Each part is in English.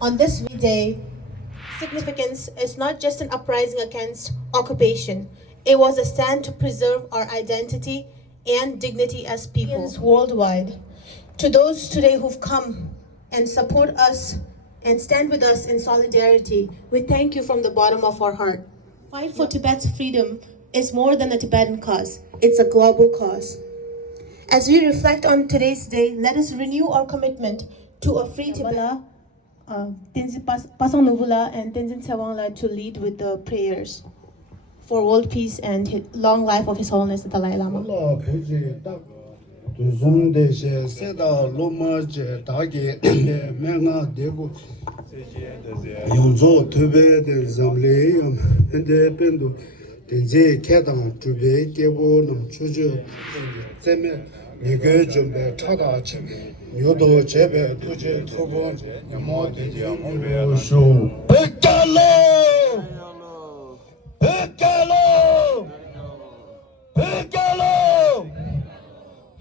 On this day, significance is not just an uprising against occupation. It was a stand to preserve our identity and dignity as peoples worldwide. To those today who've come and support us and stand with us in solidarity, we thank you from the bottom of our heart. Fight for Tibet's freedom is more than a Tibetan cause. It's a global cause. As we reflect on today's day, let us renew our commitment to a free Tibet. Pasang Nuvula and Tenzin Tsewangla to lead with the prayers for world peace and long life of His Holiness the Dalai Lama.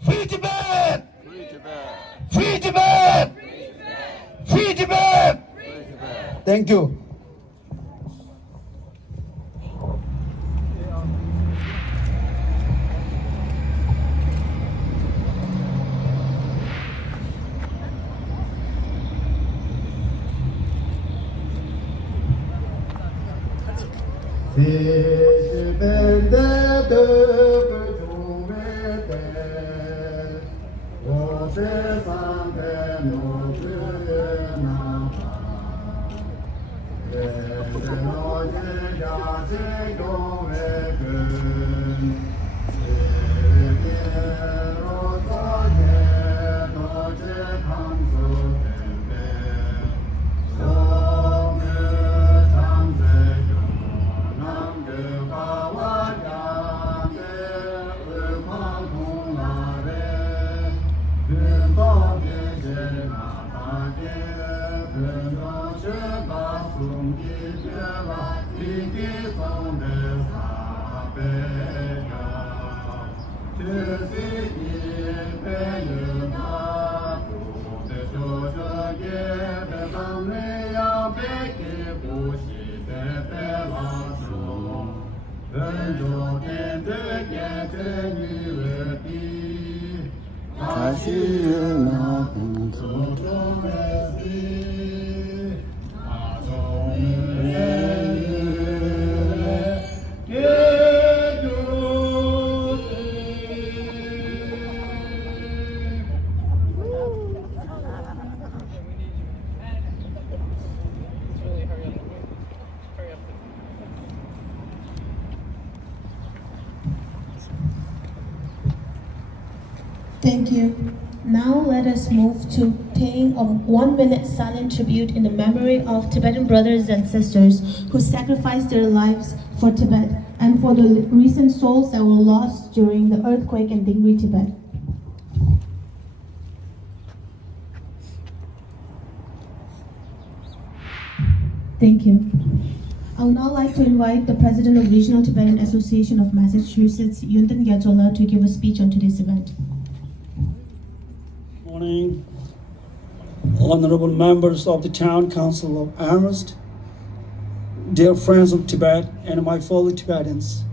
Free Tibet! Free Tibet! Free Tibet! Free Tibet! Thank you. Thank you. Now let us move to paying a 1-minute silent tribute in the memory of Tibetan brothers and sisters who sacrificed their lives for Tibet and for the recent souls that were lost during the earthquake in Dingri, Tibet. Thank you. I would now like to invite the President of Regional Tibetan Association of Massachusetts, Yunten Gyatsola, to give a speech on today's event. Morning, honorable members of the Town Council of Amherst, dear friends of Tibet and my fellow Tibetans.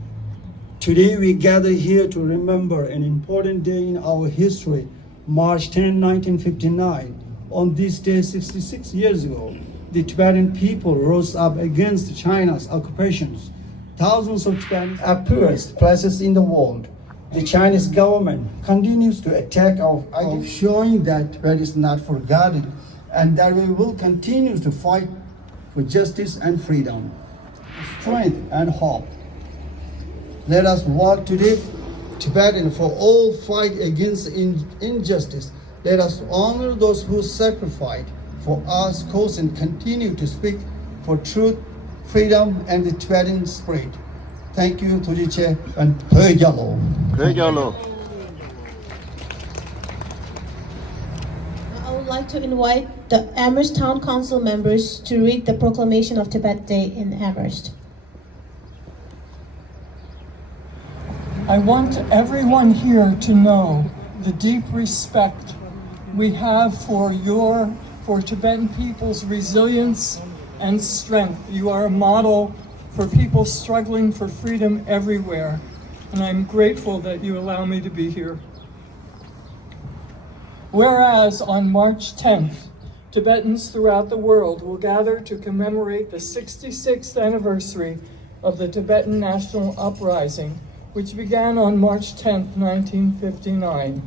Today we gather here to remember an important day in our history, March 10, 1959. On this day 66 years ago, the Tibetan people rose up against China's occupations. Thousands of Tibetans at poorest places in the world. The Chinese government continues to attack our identity, showing that Tibet is not forgotten and that we will continue to fight for justice and freedom, strength and hope. Let us work today, Tibetan, for all fight against injustice. Let us honor those who sacrificed for our cause and continue to speak for truth, freedom, and the Tibetan spirit. Thank you, Tujiche, and Pögyalo. Pögyalo. I would like to invite the Amherst Town Council members to read the proclamation of Tibet Day in Amherst. I want everyone here to know the deep respect we have for Tibetan people's resilience and strength. You are a model for people struggling for freedom everywhere, and I'm grateful that you allow me to be here. Whereas on March 10th, Tibetans throughout the world will gather to commemorate the 66th anniversary of the Tibetan National Uprising, which began on March 10th, 1959,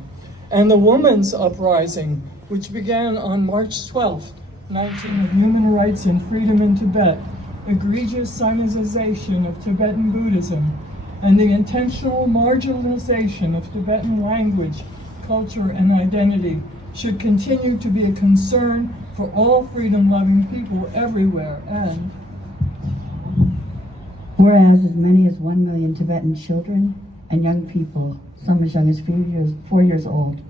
and the Women's Uprising, which began on March 12th, of human rights and freedom in Tibet, egregious Sinicization of Tibetan Buddhism, and the intentional marginalization of Tibetan language, culture, and identity should continue to be a concern for all freedom-loving people everywhere. And whereas as many as 1 million Tibetan children and young people, some as young as 4 years old,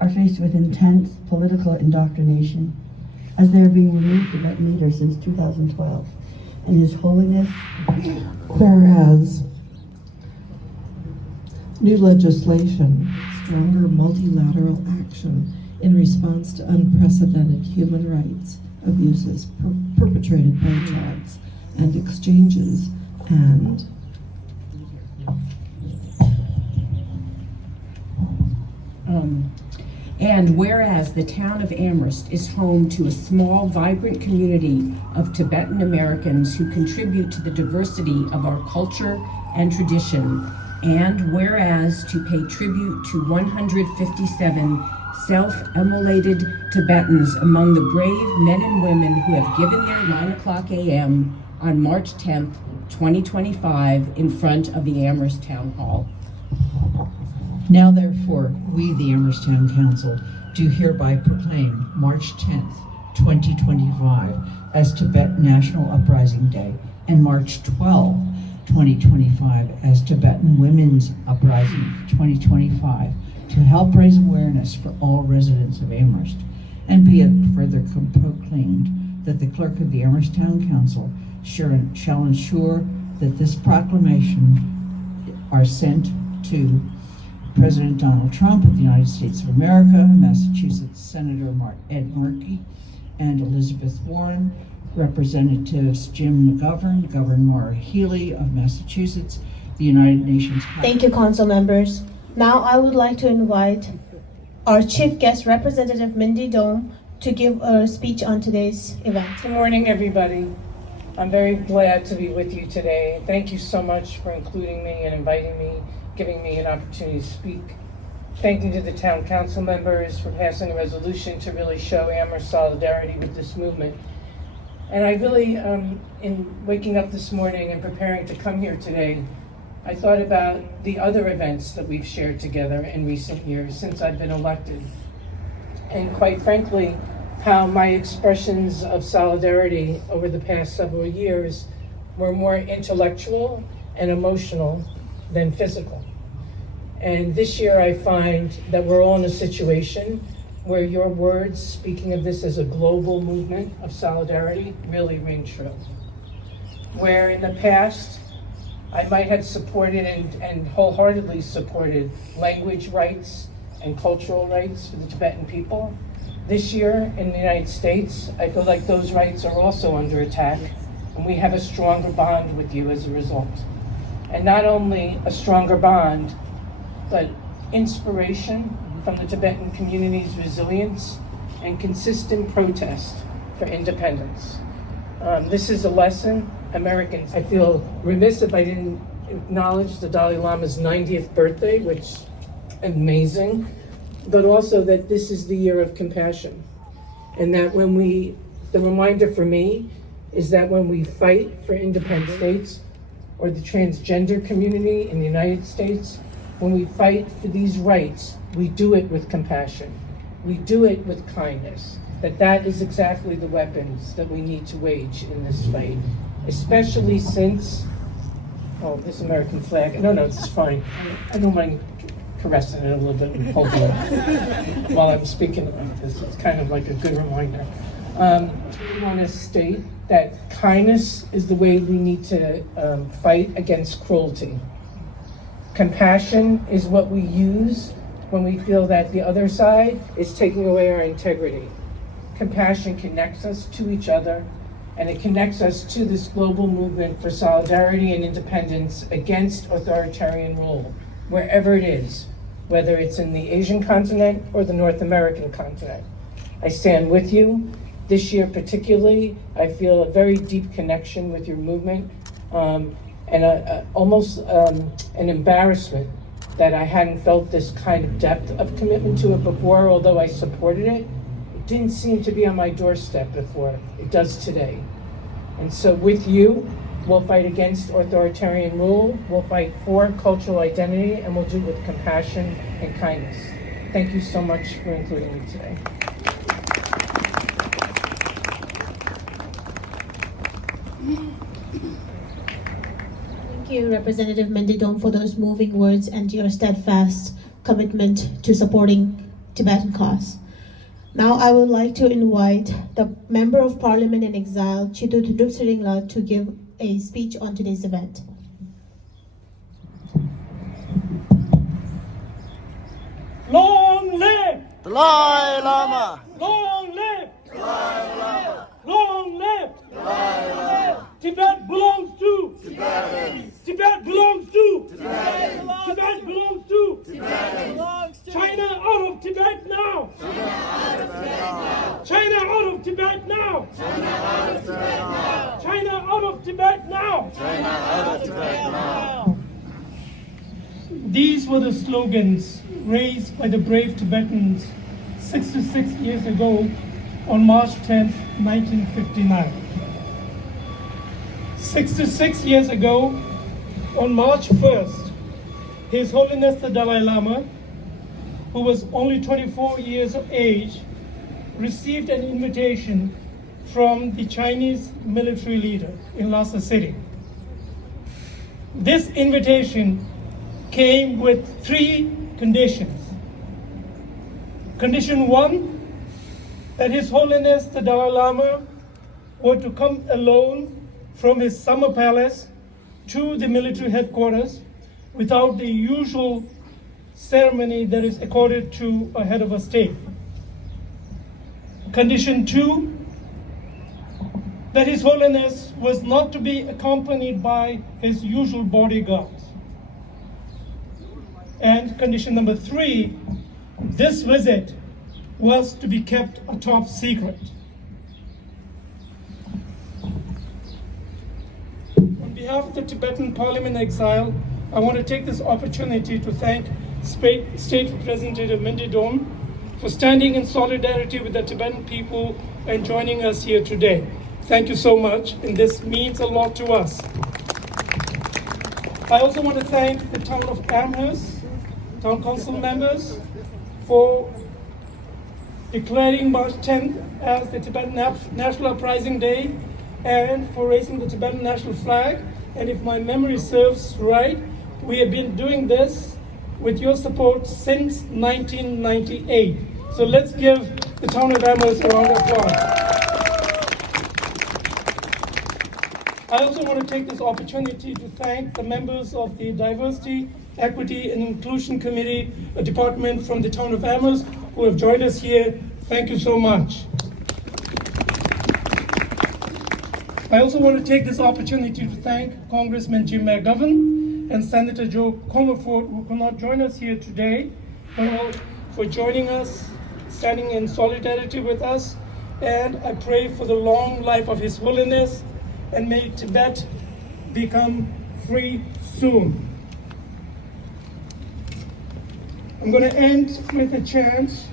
are faced with intense political indoctrination as they are being removed Tibetan leaders since 2012. And His Holiness, whereas new legislation, stronger multilateral action in response to unprecedented human rights abuses perpetrated by tribes and exchanges, and whereas the town of Amherst is home to a small, vibrant community of Tibetan Americans who contribute to the diversity of our culture and tradition, and whereas to pay tribute to 157 self-immolated Tibetans among the brave men and women who have given their 9:00 a.m. on March 10th, 2025 in front of the Amherst Town Hall. Now therefore, we, the Amherst Town Council, do hereby proclaim March 10th, 2025 as Tibet National Uprising Day, and March 12th, 2025 as Tibetan Women's Uprising 2025 to help raise awareness for all residents of Amherst, and be it further proclaimed that the clerk of the Amherst Town Council shall ensure that this proclamation are sent to President Donald Trump of the United States of America, Massachusetts Senator Ed Markey, and Elizabeth Warren, Representatives Jim McGovern, Governor Maura Healey of Massachusetts, the United Nations. Thank you, council members. Now I would like to invite our chief guest, Representative Mindy Dome, to give a speech on today's event. Good morning, everybody. I'm very glad to be with you today. Thank you so much for including me and inviting me, giving me an opportunity to speak. Thank you to the town council members for passing a resolution to really show Amherst solidarity with this movement. And I really, in waking up this morning and preparing to come here today, I thought about the other events that we've shared together in recent years since I've been elected. And quite frankly, how my expressions of solidarity over the past several years were more intellectual and emotional than physical. And this year I find that we're all in a situation where your words, speaking of this as a global movement of solidarity, really ring true. Where in the past, I might have supported and wholeheartedly supported language rights and cultural rights for the Tibetan people. This year in the United States, I feel like those rights are also under attack, and we have a stronger bond with you as a result. And not only a stronger bond, but inspiration from the Tibetan community's resilience and consistent protest for independence. This is a lesson Americans, I feel remiss if I didn't acknowledge the Dalai Lama's 90th birthday, which is amazing, but also that this is the year of compassion. And that the reminder for me is that when we fight for independent states or the transgender community in the United States, when we fight for these rights, we do it with compassion. We do it with kindness. That is exactly the weapons that we need to wage in this fight, especially since, this American flag, no, it's fine. I don't mind caressing it a little bit and holding it while I'm speaking about this. It's kind of like a good reminder. I want to state that kindness is the way we need to fight against cruelty. Compassion is what we use when we feel that the other side is taking away our integrity. Compassion connects us to each other, and it connects us to this global movement for solidarity and independence against authoritarian rule, wherever it is, whether it's in the Asian continent or the North American continent. I stand with you. This year particularly, I feel a very deep connection with your movement, and almost an embarrassment that I hadn't felt this kind of depth of commitment to it before. Although I supported it, it didn't seem to be on my doorstep before. It does today. And so with you, we'll fight against authoritarian rule, we'll fight for cultural identity, and we'll do it with compassion and kindness. Thank you so much for including me today. Thank you, Representative Mendedong, for those moving words and your steadfast commitment to supporting Tibetan cause. Now I would like to invite the Member of Parliament in Exile, Chidu Thudupsiringla, to give a speech on today's event. Long live! Dalai Lama! Long live! Dalai Lama! Long live! Dalai Lama! Tibet belongs to! Tibetans! Tibet belongs to! Tibetans! Tibet belongs to! Tibetans! China out of Tibet now! China out of Tibet now! China out of Tibet now! China out of Tibet now! These were the slogans raised by the brave Tibetans 66 years ago on March 10, 1959. 66 years ago, on March 1st, His Holiness the Dalai Lama, who was only 24 years of age, received an invitation from the Chinese military leader in Lhasa City. This invitation came with 3 conditions. Condition 1, that His Holiness the Dalai Lama were to come alone from his summer palace to the military headquarters without the usual ceremony that is accorded to a head of a state. Condition 2, that His Holiness was not to be accompanied by his usual bodyguards. And condition number 3, this visit was to be kept a top secret. On behalf of the Tibetan Parliament Exile, I want to take this opportunity to thank State Representative Mendedong for standing in solidarity with the Tibetan people and joining us here today. Thank you so much, and this means a lot to us. I also want to thank the town of Amherst, town council members, for declaring March 10th as the Tibetan National Uprising Day and for raising the Tibetan national flag. And if my memory serves right, we have been doing this with your support since 1998. So let's give the town of Amherst a round of applause. I also want to take this opportunity to thank the members of the Diversity, Equity and Inclusion Committee, a department from the town of Amherst, who have joined us here. Thank you so much. I also want to take this opportunity to thank Congressman Jim McGovern and Senator Joe Comerford, who cannot join us here today, but all for joining us, standing in solidarity with us. And I pray for the long life of His Holiness, and may Tibet become free soon. I'm going to end with a chant.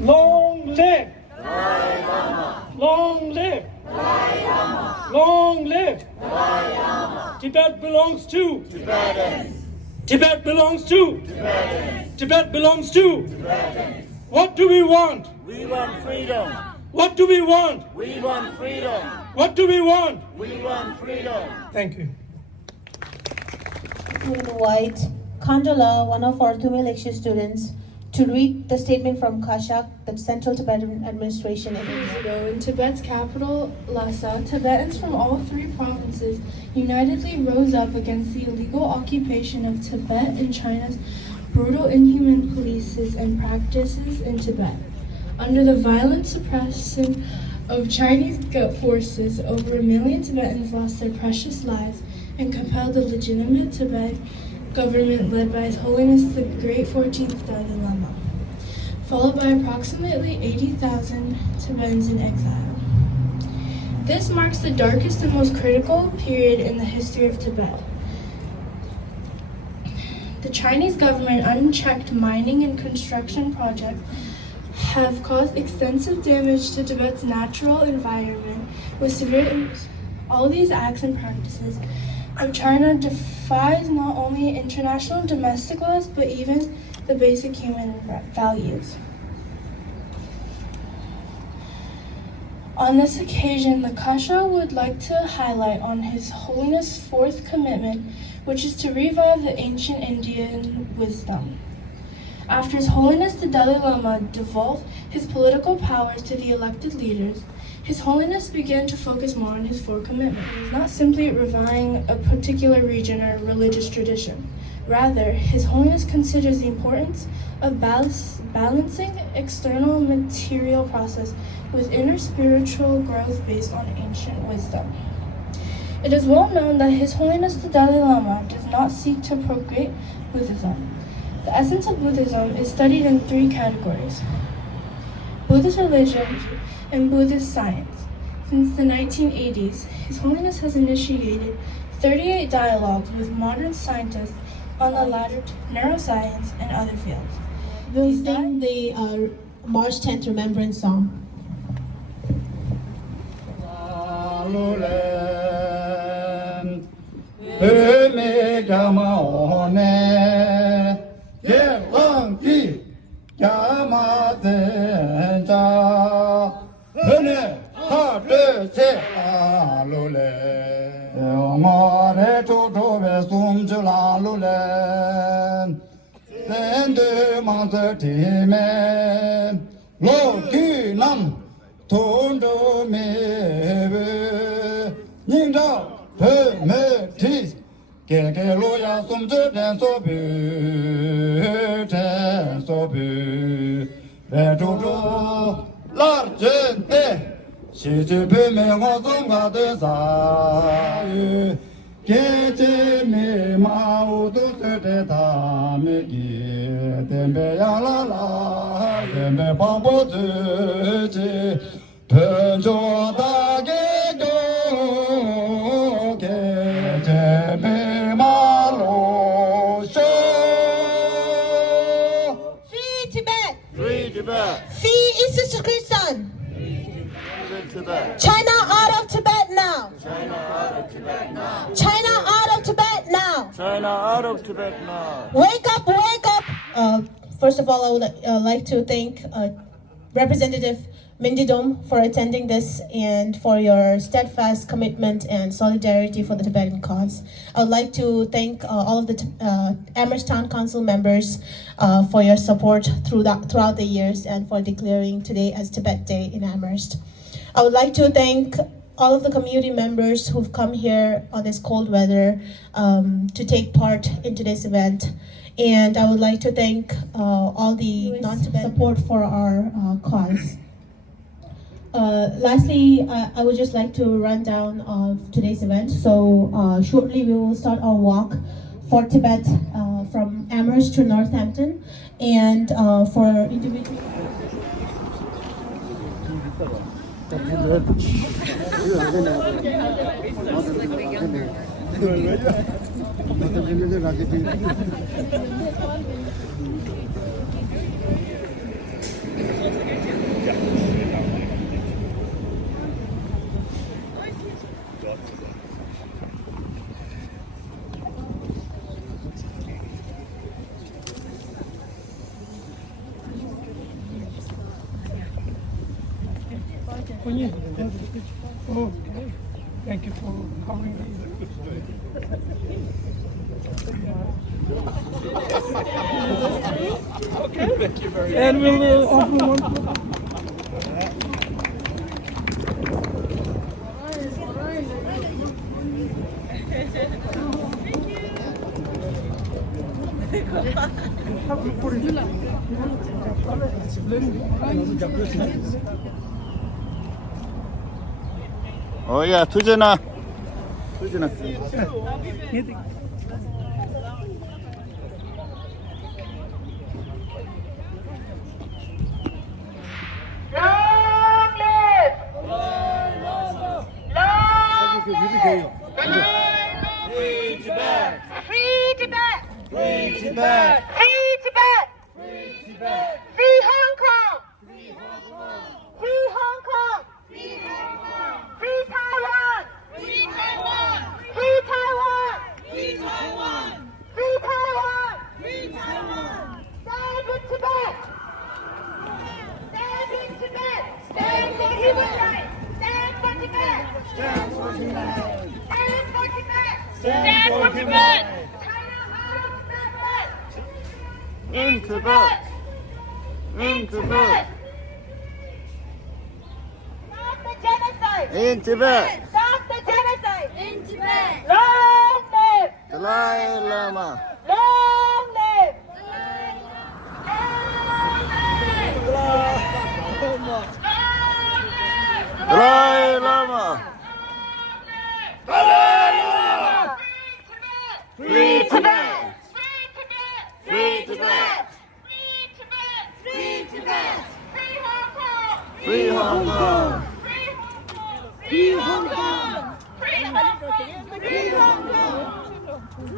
Long live! Dalai Lama! Long live! Dalai Lama! Long live! Dalai Lama! Tibet belongs to Tibetans! Tibet belongs to Tibetans! Tibet belongs to Tibetans! What do we want? We want freedom! What do we want? We want freedom! What do we want? We want freedom! Thank you. We invite Kandala, one of our Thume lecture students, to read the statement from Kashak, the Central Tibetan Administration. Years ago, in Tibet's capital, Lhasa, Tibetans from all 3 provinces unitedly rose up against the illegal occupation of Tibet in China's brutal, inhuman policies and practices in Tibet. Under the violent suppression of Chinese forces, over 1 million Tibetans lost their precious lives and compelled the legitimate Tibet government led by His Holiness the Great 14th Dalai Lama, followed by approximately 80,000 Tibetans in exile. This marks the darkest and most critical period in the history of Tibet. The Chinese government unchecked mining and construction projects have caused extensive damage to Tibet's natural environment with severe impacts. All these acts and practices of China defies not only international and domestic laws, but even the basic human values. On this occasion, the Kasha would like to highlight on His Holiness' fourth commitment, which is to revive the ancient Indian wisdom. After His Holiness the Dalai Lama devolved his political powers to the elected leaders, His Holiness began to focus more on his four commitments. He is not simply reviving a particular region or religious tradition. Rather, His Holiness considers the importance of balancing external material process with inner spiritual growth based on ancient wisdom. It is well known that His Holiness the Dalai Lama does not seek to propagate Buddhism. The essence of Buddhism is studied in three categories: Buddhist religion and Buddhist science. Since the 1980s, His Holiness has initiated 38 dialogues with modern scientists on the latter neuroscience and other fields. We'll sing the March 10th Remembrance Song. Free Tibet! Free Tibet! Free Sister Christian! Tibet! China out of Tibet now! China out of Tibet now! China out of Tibet now! China out of Tibet now! Wake up, wake up! First of all, I would like to thank Representative Mindidom for attending this and for your steadfast commitment and solidarity for the Tibetan cause. I would like to thank all of the Amherst Town Council members for your support throughout the years and for declaring today as Tibet Day in Amherst. I would like to thank all of the community members who've come here on this cold weather to take part in today's event. And I would like to thank all the non-Tibetan support for our cause. Lastly, I would just like to run down of today's event. So shortly we will start our walk for Tibet from Amherst to Northampton, and for individuals. Oh, thank you for covering me. Okay, thank you very much. And we'll offer one. Oh ya, 투제나. 투제나. Long live! Free Tibet! Free Tibet! Free Tibet! Free Tibet! Free Tibet! Free Hong Kong! Free Hong Kong! Free Hong Kong! Free Hong Kong! Free Taiwan! Free Taiwan! Free Taiwan! Free Taiwan! Free Taiwan! Free Taiwan! Stand with Tibet! Stand with Tibet! Stand for human rights! Stand for Tibet! Stand for Tibet! Stand for Tibet! Stand for Tibet! China out of Tibet! In Tibet! In Tibet! Stop the genocide! In Tibet! Stop the genocide! In Tibet! Long live! Dalai Lama! Long live! Dalai Lama! Dalai Lama! Free Tibet! Free Tibet! Free Tibet! Free Hong Kong! Free Hong Kong! Free Hong Kong!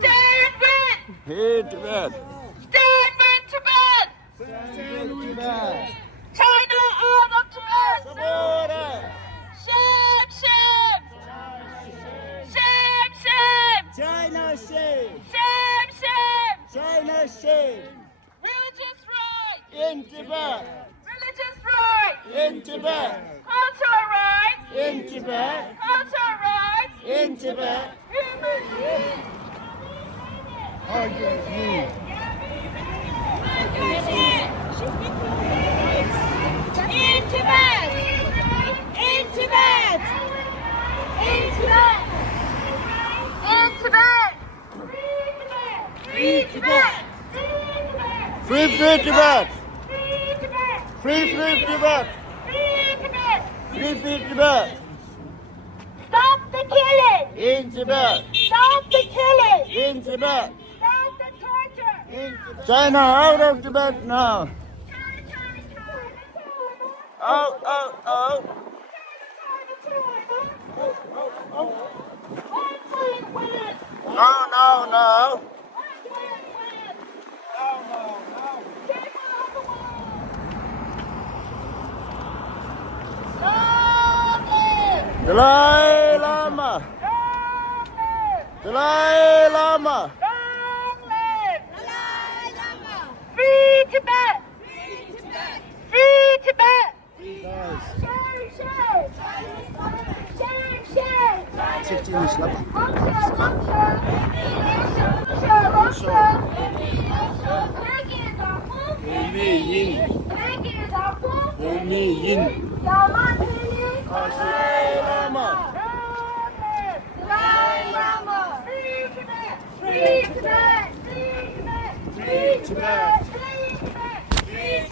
Stand with! Free Tibet! Stand with Tibet! Stand with Tibet! China out of Tibet! Support us! Shame, shame! Shame, shame! China shame! Shame, shame! China shame! Religious right! In Tibet! Religious right! In Tibet! Cultural rights! In Tibet! Cultural rights! In Tibet! Human rights! In Tibet! In Tibet! In Tibet! In Tibet! Free Tibet! Free Tibet! Free Tibet! Free Tibet! Free Tibet! Free Tibet! Stop the killing! In Tibet! Stop the killing! In Tibet! Stop the torture! China out of Tibet now! Out, out, out! No, no, no! Dalai Lama! Dalai Lama! Free Tibet! Free Tibet! Dalai Lama!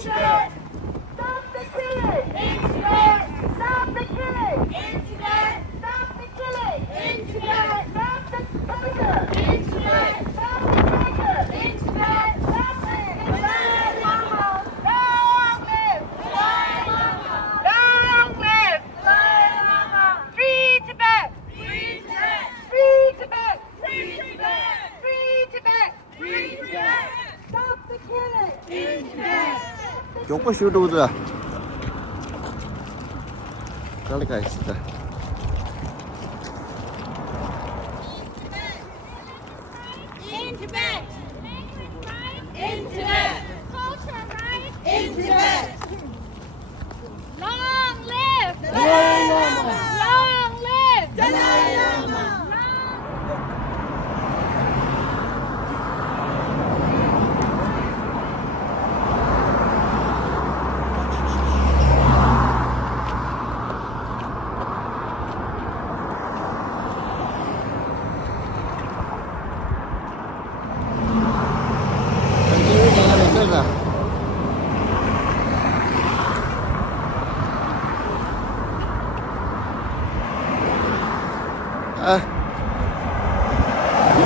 Stop the killing! In Tibet! Stop the killing! In Tibet! Stop the killing! In Tibet! Stop the torture! In Tibet! Stop the torture! In Tibet! Stop it! Dalai Lama! Long live! Dalai Lama! Long live! Dalai Lama! Free Tibet! Free Tibet! Free Tibet! Free Tibet! Free Tibet! Free Tibet! Stop the killing! In Tibet! Jumpa sudah udah. Kali guys, dah. In Tibet! In Tibet! Culture rights! In Tibet! Long live! Dalai Lama! Long live! Dalai Lama!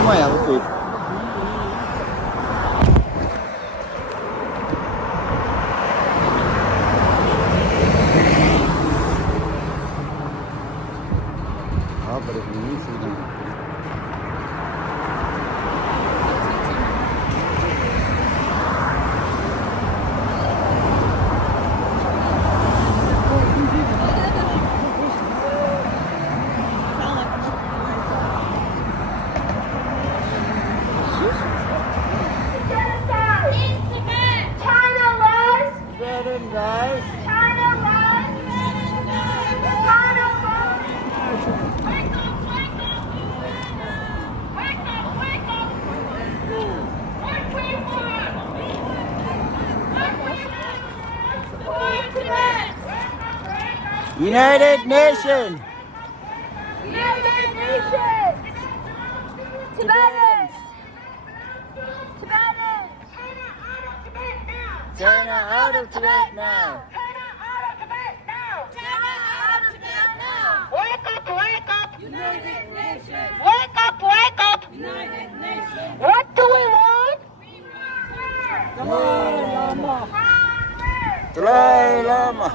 ngoài à quý vị. Đó, bà được những sự này. United Nations! United Nations! Tibetans! Tibetans! China out of Tibet now! China out of Tibet now! China out of Tibet now! Wake up, wake up! United Nations! Wake up, wake up! United Nations! What do we want? Dalai Lama! Dalai Lama!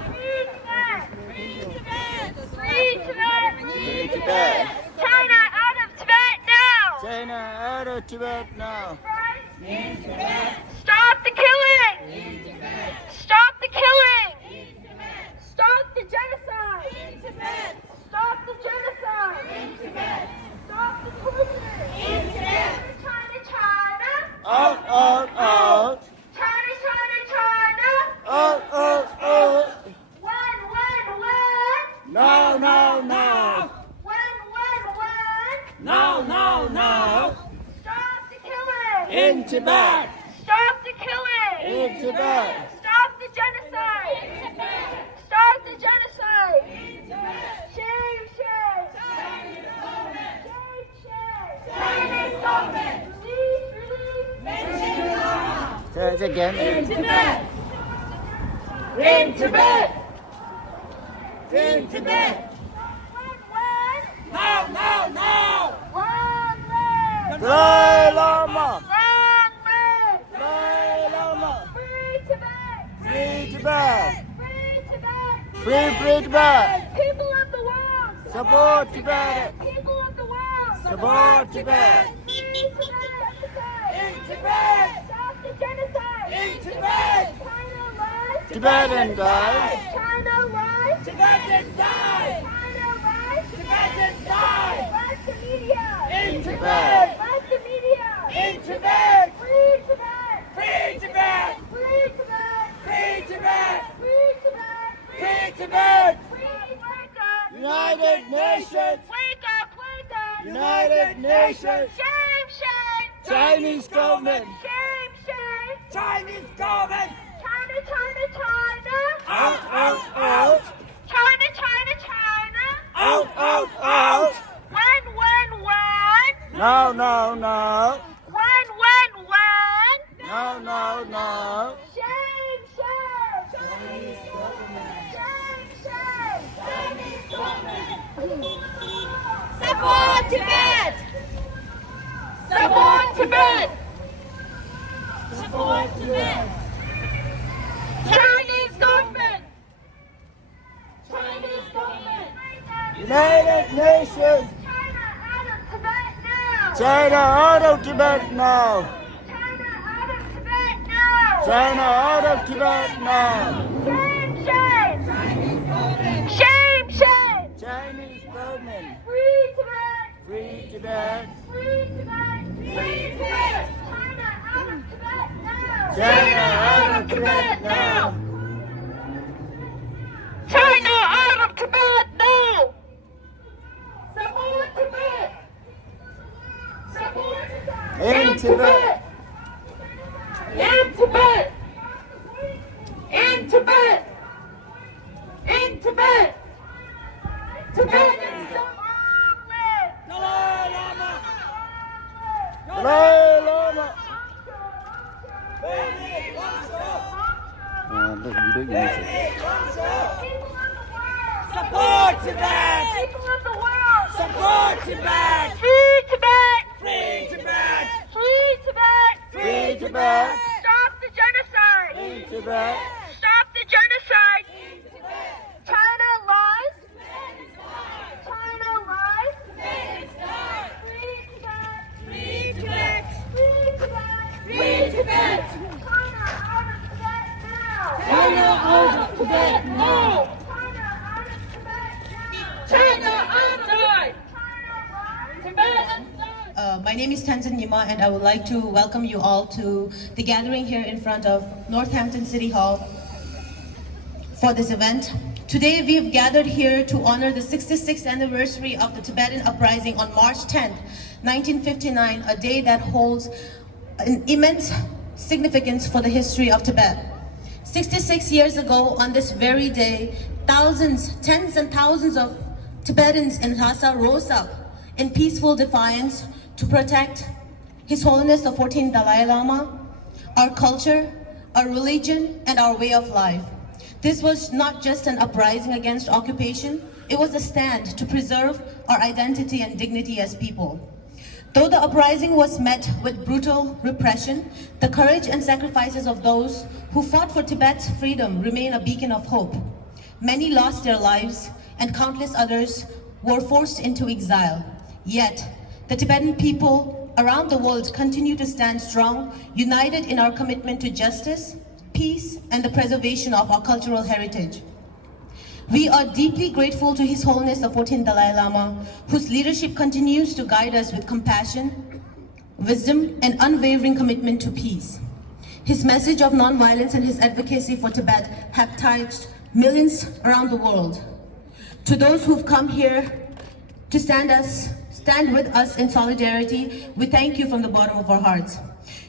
Free Tibet! China out of Tibet now! China out of Tibet now! Stop the killing! Stop the killing! Stop the genocide! Stop the genocide! Stop the torture! China, China! Out, out, out! China, China, China! Out, out, out! When? Now, now, now! When? Now, now, now! Stop the killing! In Tibet! Stop the killing! In Tibet! Stop the genocide! Stop the genocide! Shame, shame! Shame, shame! Chinese government! Release! Say it again. In Tibet! In Tibet! In Tibet! When? Now, now, now! Long live! Dalai Lama! Long live! Dalai Lama! Free Tibet! Free Tibet! Free Tibet! Free Tibet! People of the world! Support Tibet! People of the world! Support Tibet! Free Tibet! In Tibet! Stop the genocide! In Tibet! China lies! Tibetan guys! China lies! Tibetans die! China lies! Tibetans die! Let the media! In Tibet! Let the media! In Tibet! Free Tibet! Free Tibet! Free Tibet! Free Tibet! Free Tibet! Free Tibet! Free wake up! United Nations! Wake up! Wake up! United Nations! Shame! Shame! Chinese government! Shame! Shame! Chinese government! China! China! China! Out, out, out! China! China! China! Out, out, out! When? No, no, no! When? No, no, no! Shame! Shame! Chinese government! Shame! Shame! Chinese government! Support Tibet! Support Tibet! Support Tibet! Chinese government! Chinese government! United Nations! China out of Tibet now! China out of Tibet now! China out of Tibet now! China out of Tibet now! Shame! Shame! Shame! Shame! Chinese government! Free Tibet! Free Tibet! Free Tibet! Free Tibet! China out of Tibet now! China out of Tibet now! China out of Tibet now! Support Tibet! Support Tibet! In Tibet! In Tibet! In Tibet! In Tibet! Tibetans long live! Dalai Lama! Dalai Lama! Look, you do use it. Support Tibet! People of the world! Support Tibet! Free Tibet! Free Tibet! name is Tenzin Yima, and I would like to welcome you all to the gathering here in front of Northampton City Hall for this event. Today we have gathered here to honor the 66th anniversary of the Tibetan Uprising on March 10th, 1959, a day that holds an immense significance for the history of Tibet. 66 years ago, on this very day, thousands, tens and thousands of Tibetans in Lhasa rose up in peaceful defiance to protect His Holiness the 14th Dalai Lama, our culture, our religion, and our way of life. This was not just an uprising against occupation, it was a stand to preserve our identity and dignity as people. Though the uprising was met with brutal repression, the courage and sacrifices of those who fought for Tibet's freedom remain a beacon of hope. Many lost their lives, and countless others were forced into exile. Yet, the Tibetan people around the world continue to stand strong, united in our commitment to justice, peace, and the preservation of our cultural heritage. We are deeply grateful to His Holiness the 14th Dalai Lama, whose leadership continues to guide us with compassion, wisdom, and unwavering commitment to peace. His message of non-violence and his advocacy for Tibet have touched millions around the world. To those who've come here to stand with us in solidarity, we thank you from the bottom of our hearts.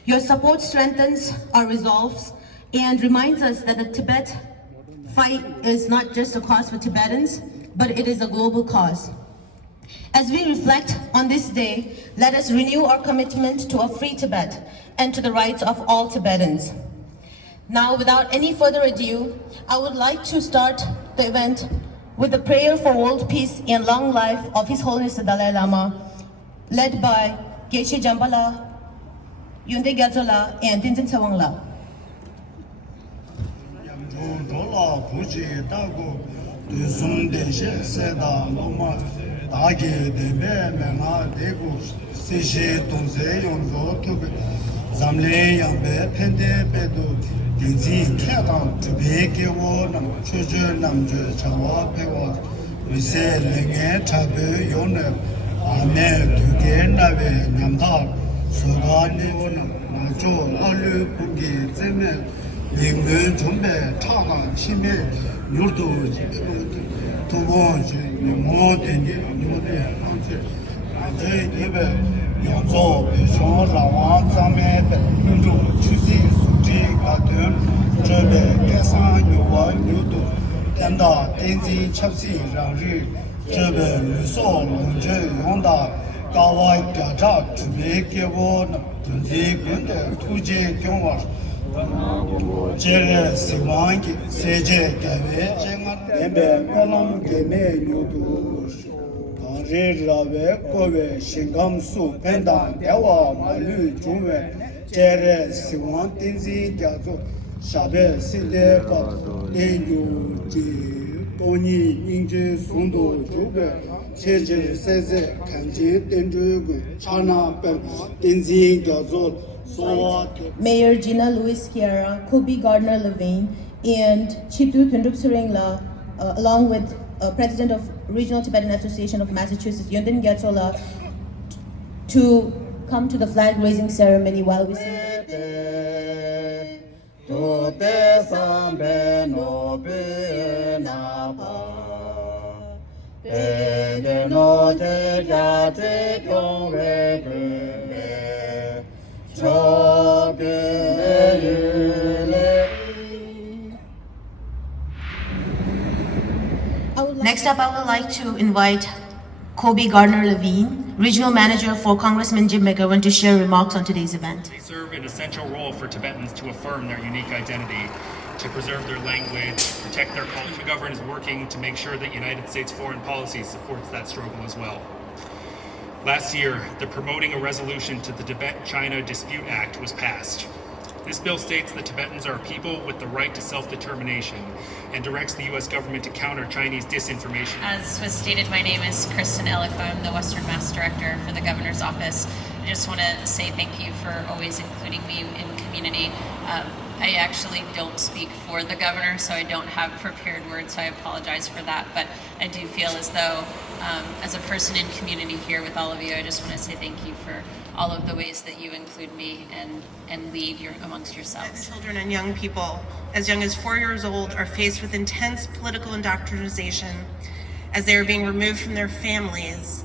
Your support strengthens our resolves and reminds us that the Tibet fight is not just a cause for Tibetans, but it is a global cause. As we reflect on this day, let us renew our commitment to a free Tibet and to the rights of all Tibetans. Now, without any further ado, I would like to start the event with a prayer for world peace and long life of His Holiness the Dalai Lama, led by Geshe Jambala, Yunde Gyatsola, and Tenzin Tsawangla. Dola Puji Dago, the Sunday Seda Loma, Dagi, the Mena, Dego, Sishi, Donze, Yonzo, Zamle, Yambe, Pende, Bedo, Dinzi, Kedan, to be given, Chuju, Namju, Chawa, Pewa, we say, Lenge, Tabu, Yone, Ame, Tuge, Nave, Namdar, Sogani, Najo, Alu, Pugi, Zeme, Ling 준비 차가 심해 요도 도보지 모든이 모든 한체 제 입에 연소 배송 라와 zam에 민족 추시 수지 같은 저배 계산 요와 요도 된다 된지 첩시 라리 저배 무소 문제 용다 가와 가자 준비 개보 준비 근데 투지 경화 Jere Siwangi, Seje Gave, Ebe Kolam Gene Yudu, Kanri Rave, Kove, Shingam Su, Penda, Ewa, Malu, Jume, Jere Siwan Tinzi Gazo, Shabe, Sinde, Enyu, Toni, Inji, Sundo, Jube, Seje, Seze, Kanji, Tenjugu, Chana, Tinzi Gazo. Mayor Gina Lewis Kiara, Kobe Gardner Levine, and Chitu Thundup Surengla, along with President of Regional Tibetan Association of Massachusetts, Yundin Gyatsola, to come to the flag raising ceremony while we sing. Next up, I would like to invite Kobe Gardner Levine, Regional Manager for Congressman Jim McGovern, to share remarks on today's event. They serve an essential role for Tibetans to affirm their unique identity, to preserve their language, protect their culture. McGovern is working to make sure that United States foreign policy supports that struggle as well. Last year, the Promoting a Resolution to the Tibet-China Dispute Act was passed. This bill states that Tibetans are a people with the right to self-determination and directs the U.S. government to counter Chinese disinformation. As was stated, my name is Kristen Ellick. I'm the Western Mass Director for the Governor's Office. just want to say thank you for always including me in community. I actually don't speak for the governor, so I don't have prepared words, so I apologize for that. But I do feel as though, as a person in community here with all of you, I just want to say thank you for all of the ways that you include me and lead amongst yourselves. Children and young people, as young as 4 years old, are faced with intense political indoctrination as they are being removed from their families,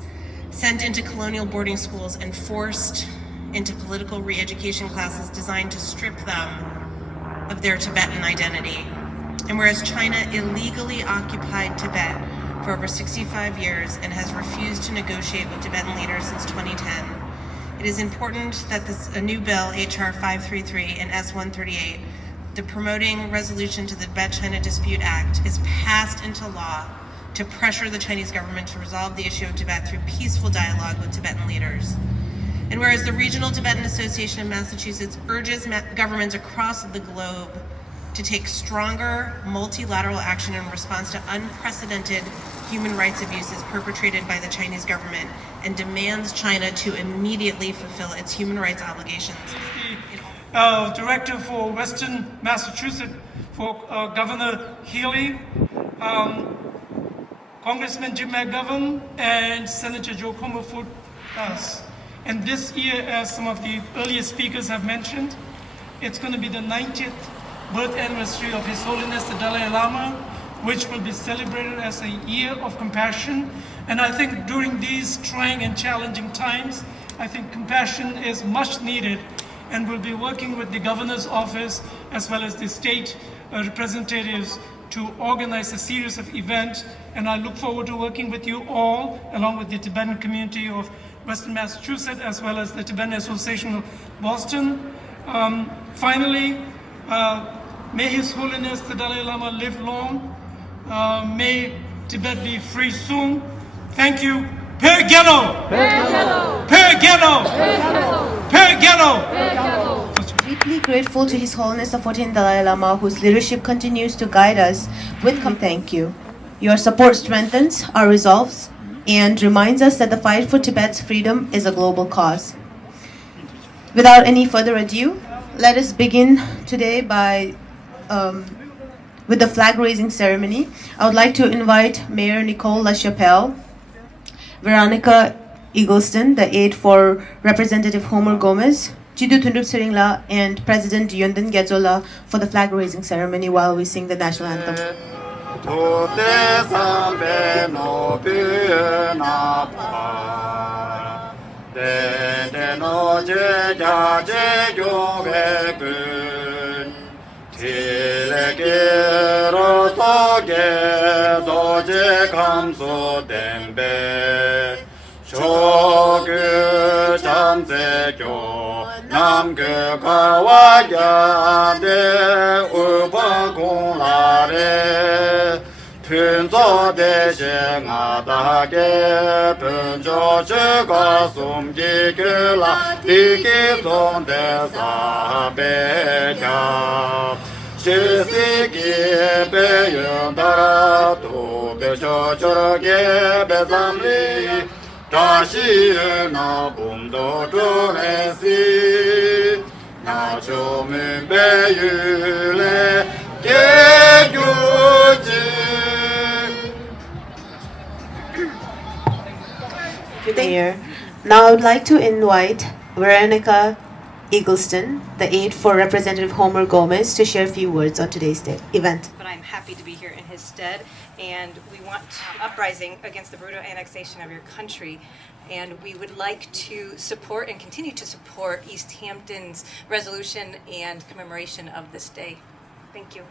sent into colonial boarding schools, and forced into political re-education classes designed to strip them of their Tibetan identity. And whereas China illegally occupied Tibet for over 65 years and has refused to negotiate with Tibetan leaders since 2010, it is important that a new bill, HR 533 and S138, the Promoting Resolution to the Tibet-China Dispute Act, is passed into law to pressure the Chinese government to resolve the issue of Tibet through peaceful dialogue with Tibetan leaders. And whereas the Regional Tibetan Association of Massachusetts urges governments across the globe to take stronger multilateral action in response to unprecedented human rights abuses perpetrated by the Chinese government, and demands China to immediately fulfill its human rights obligations. Director for Western Massachusetts, for Governor Healy, Congressman Jim McGovern, and Senator Joe Comer for us. And this year, as some of the earlier speakers have mentioned, it's going to be the 90th birth anniversary of His Holiness the Dalai Lama, which will be celebrated as a year of compassion. And I think during these trying and challenging times, I think compassion is much needed, and we'll be working with the governor's office as well as the state representatives to organize a series of events. And I look forward to working with you all, along with the Tibetan community of Western Massachusetts, as well as the Tibetan Association of Boston. Finally, may His Holiness the Dalai Lama live long. May Tibet be free soon. Thank you. Per Ghetto! Per Ghetto! Per Ghetto! Deeply grateful to His Holiness the 14th Dalai Lama, whose leadership continues to guide us with thank you. Your support strengthens our resolves and reminds us that the fight for Tibet's freedom is a global cause. Without any further ado, let us begin today with the flag-raising ceremony. I would like to invite Mayor Nicole LaChapelle, Veronica Eggleston, the aide for Representative Homer Gomez, Chidu Tundup Siringla, and President Yundin Gedzola for the flag-raising ceremony while we sing the national anthem. 튼조 대쟁하다게 분조주가 숨기글라 이기동대사배야 시시기 배윤다라 도배조저게 배삼리 다시나 봄도주레시 나주민 배율에 개교지. Mayor. Now I would like to invite Veronica Eggleston, the aide for Representative Homer Gomez, to share a few words on today's event. But I'm happy to be here in his stead, and we want uprising against the brutal annexation of your country. And we would like to support and continue to support East Hampton's resolution and commemoration of this day. Thank you.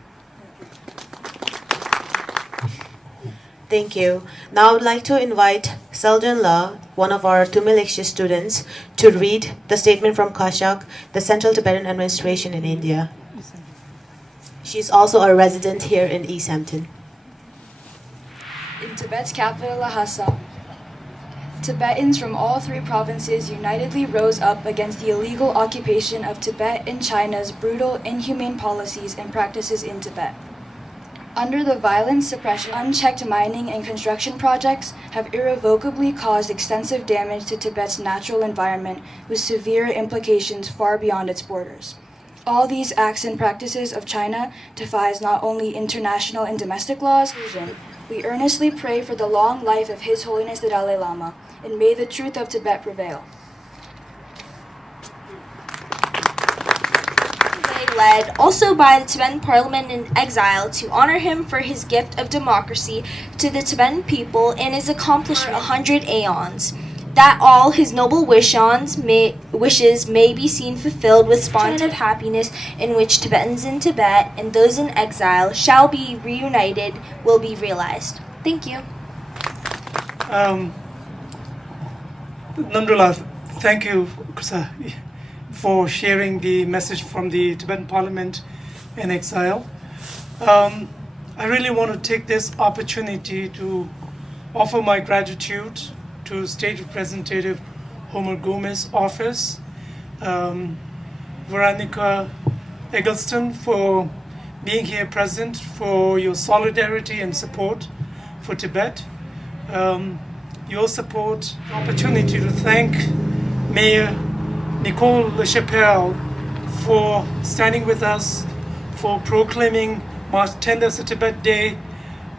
Thank you. Now I would like to invite Seljan La, one of our Tumilekshya students, to read the statement from Kashak, the Central Tibetan Administration in India. She's also a resident here in East Hampton. In Tibet's capital, Lhasa, Tibetans from all three provinces unitedly rose up against the illegal occupation of Tibet and China's brutal, inhumane policies and practices in Tibet. under the violent suppression, unchecked mining and construction projects have irrevocably caused extensive damage to Tibet's natural environment with severe implications far beyond its borders. All these acts and practices of China defies not only international and domestic laws. We earnestly pray for the long life of His Holiness the Dalai Lama, and may the truth of Tibet prevail. Led also by the Tibetan Parliament in exile to honor him for his gift of democracy to the Tibetan people and his accomplishment 100 aeons. That all his noble wishes may be seen fulfilled with spontaneous happiness in which Tibetans in Tibet and those in exile shall be reunited will be realized. Thank you. Nonetheless, thank you for sharing the message from the Tibetan Parliament in exile. I really want to take this opportunity to offer my gratitude to State Representative Homer Gomez's office, Veronica Eggleston for being here present, for your solidarity and support for Tibet. Your support, opportunity to thank Mayor Nicole LaChapelle for standing with us, for proclaiming March 10th as the Tibet Day,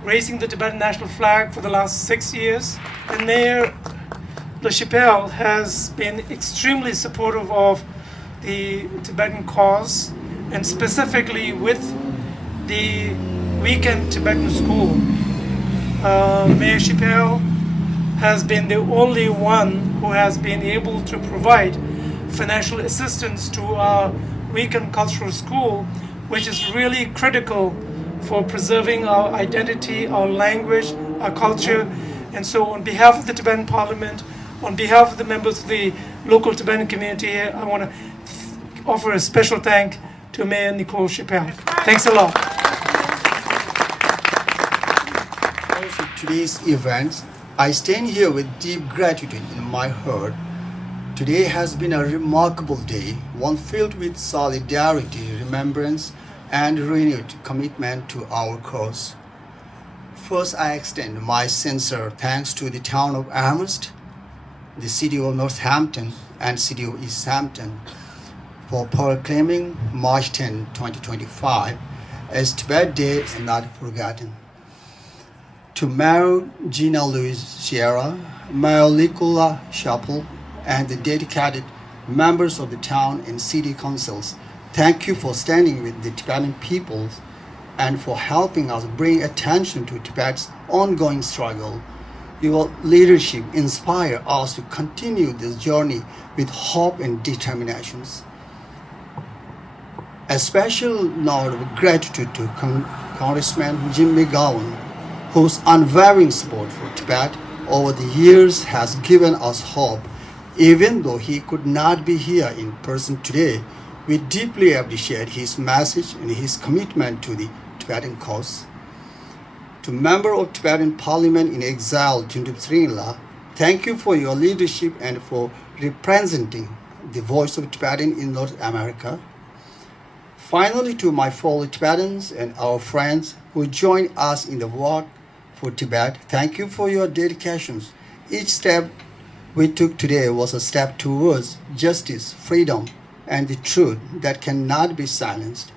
raising the Tibetan national flag for the last 6 years. And Mayor LaChapelle has been extremely supportive of the Tibetan cause, and specifically with the weekend Tibetan school. Mayor Chappelle has been the only one who has been able to provide financial assistance to our weekend cultural school, which is really critical for preserving our identity, our language, our culture. And so on behalf of the Tibetan Parliament, on behalf of the members of the local Tibetan community here, I want to offer a special thank to Mayor Nicole Chappelle. Thanks a lot. Today's event, I stand here with deep gratitude in my heart. Today has been a remarkable day, one filled with solidarity, remembrance, and renewed commitment to our cause. First, I extend my sincere thanks to the town of Amherst, the city of Northampton, and city of East Hampton for proclaiming March 10, 2025 as Tibet Day and Not Forgotten. To Mayor Gina Louise Sierra, Mayor Nicola Chappell, and the dedicated members of the town and city councils, thank you for standing with the Tibetan peoples and for helping us bring attention to Tibet's ongoing struggle. Your leadership inspires us to continue this journey with hope and determination. A special note of gratitude to Congressman Jim McGowan, whose unwavering support for Tibet over the years has given us hope. Even though he could not be here in person today, we deeply appreciate his message and his commitment to the Tibetan cause. To member of Tibetan Parliament in exile, Jundup Srinla, thank you for your leadership and for representing the voice of Tibetan in North America. Finally, to my fellow Tibetans and our friends who join us in the work for Tibet, thank you for your dedications. Each step we took today was a step towards justice, freedom, and the truth that cannot be silenced.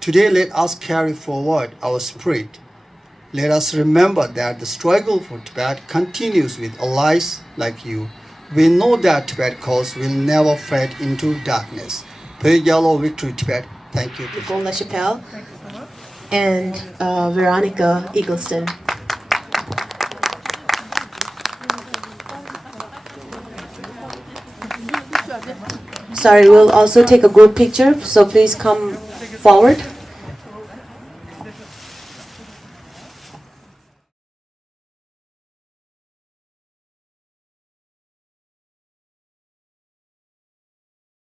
Today, let us carry forward our spirit. Let us remember that the struggle for Tibet continues with allies like you. We know that Tibet cause will never fade into darkness. Praise Yellow Victory Tibet. Thank you. Nicole LaChapelle and Veronica Eggleston. Sorry, we'll also take a group picture, so please come forward.